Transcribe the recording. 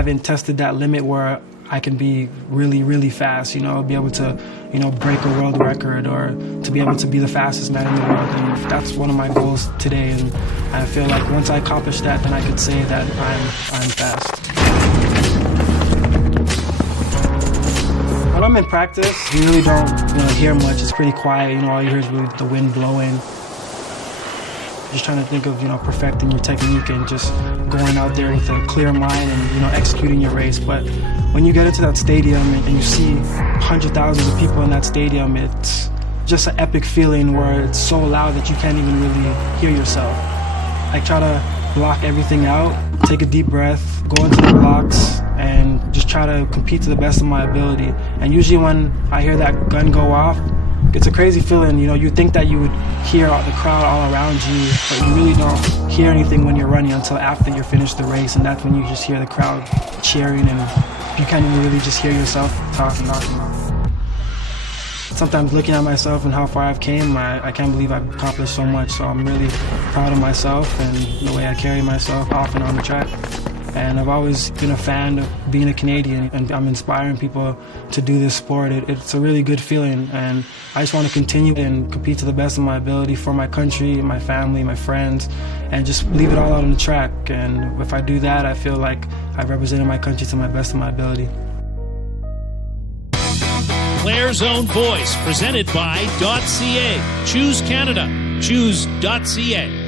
haven't tested that limit where I can be really, really fast, be able to, break a world record or to be able to be the fastest man in the world. And that's one of my goals today. And I feel like once I accomplish that, then I could say that I'm fast. When I'm in practice, you really don't hear much. It's pretty quiet. All you hear is really the wind blowing. Just trying to think of, perfecting your technique and just going out there with a clear mind and, executing your race. But when you get into that stadium and you see hundreds of thousands of people in that stadium, it's just an epic feeling where it's so loud that you can't even really hear yourself. I try to block everything out, take a deep breath, go into the blocks, and just try to compete to the best of my ability. And usually when I hear that gun go off, it's a crazy feeling. You think that you would hear the crowd all around you, but you really don't hear anything when you're running until after you're finished the race, and that's when you just hear the crowd cheering, and you can't even really just hear yourself talking. Sometimes looking at myself and how far I've came, I can't believe I've accomplished so much, so I'm really proud of myself and the way I carry myself off and on the track. And I've always been a fan of being a Canadian, and I'm inspiring people to do this sport. It's a really good feeling, and I just want to continue and compete to the best of my ability for my country, my family, my friends, and just leave it all out on the track. And if I do that, I feel like I've represented my country to my best of my ability. Player's Own Voice, presented by .ca. Choose Canada. Choose .ca.